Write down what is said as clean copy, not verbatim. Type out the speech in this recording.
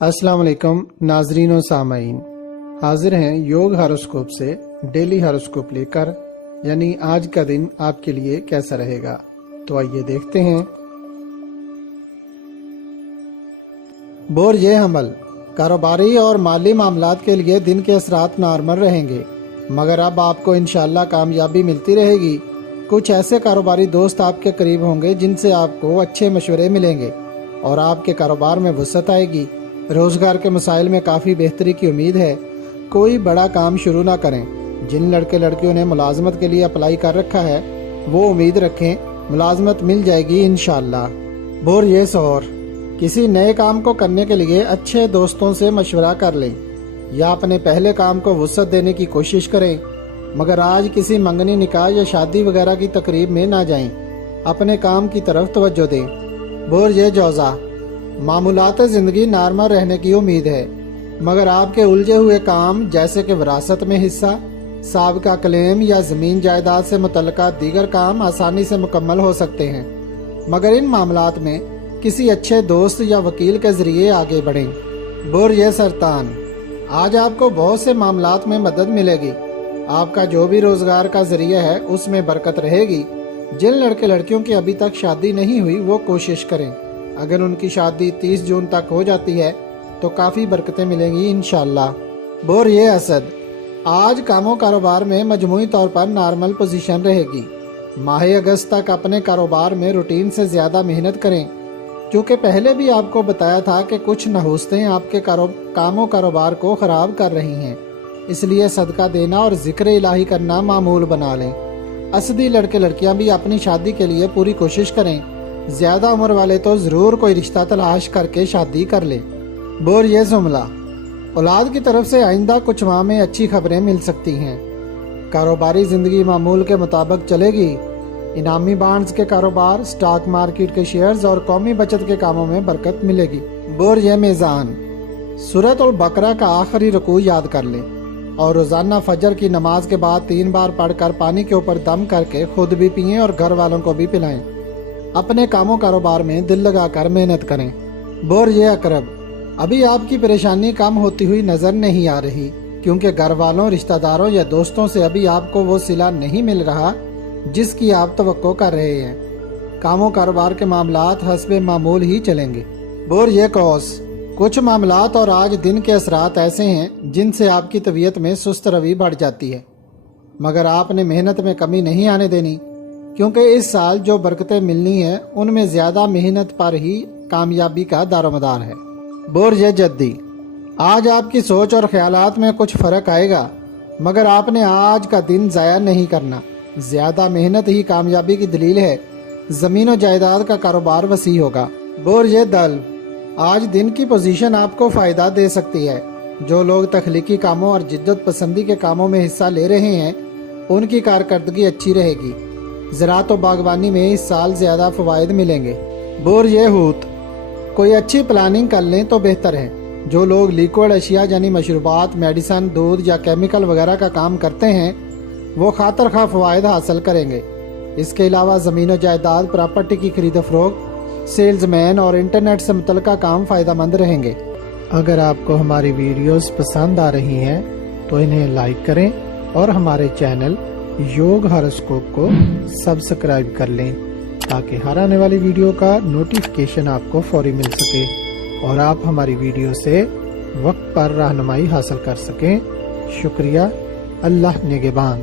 السلام علیکم ناظرین و سامعین، حاضر ہیں یوگ ہاروسکوپ سے ڈیلی ہاروسکوپ لے کر، یعنی آج کا دن آپ کے لیے کیسا رہے گا۔ تو آئیے دیکھتے ہیں۔ برج حمل، کاروباری اور مالی معاملات کے لیے دن کے اثرات نارمل رہیں گے، مگر اب آپ کو انشاءاللہ کامیابی ملتی رہے گی۔ کچھ ایسے کاروباری دوست آپ کے قریب ہوں گے جن سے آپ کو اچھے مشورے ملیں گے اور آپ کے کاروبار میں وسعت آئے گی۔ روزگار کے مسائل میں کافی بہتری کی امید ہے۔ کوئی بڑا کام شروع نہ کریں۔ جن لڑکے لڑکیوں نے ملازمت کے لیے اپلائی کر رکھا ہے وہ امید رکھیں ملازمت مل جائے گی انشاءاللہ۔ برج ثور، کسی نئے کام کو کرنے کے لیے اچھے دوستوں سے مشورہ کر لیں یا اپنے پہلے کام کو وسعت دینے کی کوشش کریں، مگر آج کسی منگنی نکاح یا شادی وغیرہ کی تقریب میں نہ جائیں۔ اپنے کام کی طرف توجہ دیں۔ برج جوزا، معمولات زندگی نارمل رہنے کی امید ہے، مگر آپ کے الجھے ہوئے کام جیسے کہ وراثت میں حصہ، سابقہ کلیم یا زمین جائیداد سے متعلقہ دیگر کام آسانی سے مکمل ہو سکتے ہیں، مگر ان معاملات میں کسی اچھے دوست یا وکیل کے ذریعے آگے بڑھیں۔ برج سرطان، آج آپ کو بہت سے معاملات میں مدد ملے گی۔ آپ کا جو بھی روزگار کا ذریعہ ہے اس میں برکت رہے گی۔ جن لڑکے لڑکیوں کی ابھی تک شادی نہیں ہوئی وہ کوشش کریں۔ اگر ان کی شادی 30 جون تک ہو جاتی ہے تو کافی برکتیں ملیں گی انشاءاللہ۔ برج اسد، آج کام و کاروبار میں مجموعی طور پر نارمل پوزیشن رہے گی۔ ماہ اگست تک اپنے کاروبار میں روٹین سے زیادہ محنت کریں، کیونکہ پہلے بھی آپ کو بتایا تھا کہ کچھ نحوستیں آپ کے کام و کاروبار کو خراب کر رہی ہیں، اس لیے صدقہ دینا اور ذکر الہی کرنا معمول بنا لیں۔ اسدی لڑکے لڑکیاں بھی اپنی شادی کے لیے پوری کوشش کریں۔ زیادہ عمر والے تو ضرور کوئی رشتہ تلاش کر کے شادی کر لیں۔ برج زملہ، اولاد کی طرف سے آئندہ کچھ ماہ میں اچھی خبریں مل سکتی ہیں۔ کاروباری زندگی معمول کے مطابق چلے گی۔ انعامی بانڈز کے کاروبار، سٹاک مارکیٹ کے شیئرز اور قومی بچت کے کاموں میں برکت ملے گی۔ برج میزان، سورۃ البقرہ کا آخری رکوع یاد کر لیں اور روزانہ فجر کی نماز کے بعد 3 بار پڑھ کر پانی کے اوپر دم کر کے خود بھی پئیں اور گھر والوں کو بھی پلائیں۔ اپنے کام و کاروبار میں دل لگا کر محنت کریں۔ برج عقرب، ابھی آپ کی پریشانی کم ہوتی ہوئی نظر نہیں آ رہی، کیونکہ گھر والوں، رشتہ داروں یا دوستوں سے ابھی آپ کو وہ صلہ نہیں مل رہا جس کی آپ توقع کر رہے ہیں۔ کام و کاروبار کے معاملات حسب معمول ہی چلیں گے۔ برج قوس، کچھ معاملات اور آج دن کے اثرات ایسے ہیں جن سے آپ کی طبیعت میں سست روی بڑھ جاتی ہے، مگر آپ نے محنت میں کمی نہیں آنے دینی، کیونکہ اس سال جو برکتیں ملنی ہیں ان میں زیادہ محنت پر ہی کامیابی کا دار و مدار ہے۔ برج جدی، آج آپ کی سوچ اور خیالات میں کچھ فرق آئے گا، مگر آپ نے آج کا دن ضائع نہیں کرنا۔ زیادہ محنت ہی کامیابی کی دلیل ہے۔ زمین و جائیداد کا کاروبار وسیع ہوگا۔ برج دل، آج دن کی پوزیشن آپ کو فائدہ دے سکتی ہے۔ جو لوگ تخلیقی کاموں اور جدت پسندی کے کاموں میں حصہ لے رہے ہیں ان کی کارکردگی اچھی رہے گی۔ زراعت و باغبانی میں اس سال زیادہ فوائد ملیں گے۔ برج حوت، کوئی اچھی پلاننگ کر لیں تو بہتر ہے۔ جو لوگ لیکوڈ اشیاء یعنی مشروبات، میڈیسن، دودھ یا کیمیکل وغیرہ کا کام کرتے ہیں وہ خاطر خواہ فوائد حاصل کریں گے۔ اس کے علاوہ زمین و جائیداد، پراپرٹی کی خرید و فروخت، سیلز مین اور انٹرنیٹ سے متعلقہ کام فائدہ مند رہیں گے۔ اگر آپ کو ہماری ویڈیوز پسند آ رہی ہیں تو انہیں لائک کریں اور ہمارے چینل یوگ ہاروسکوپ کو سبسکرائب کر لیں تاکہ ہر آنے والی ویڈیو کا نوٹیفیکیشن آپ کو فوری مل سکے اور آپ ہماری ویڈیو سے وقت پر رہنمائی حاصل کر سکیں۔ شکریہ۔ اللہ نگہبان۔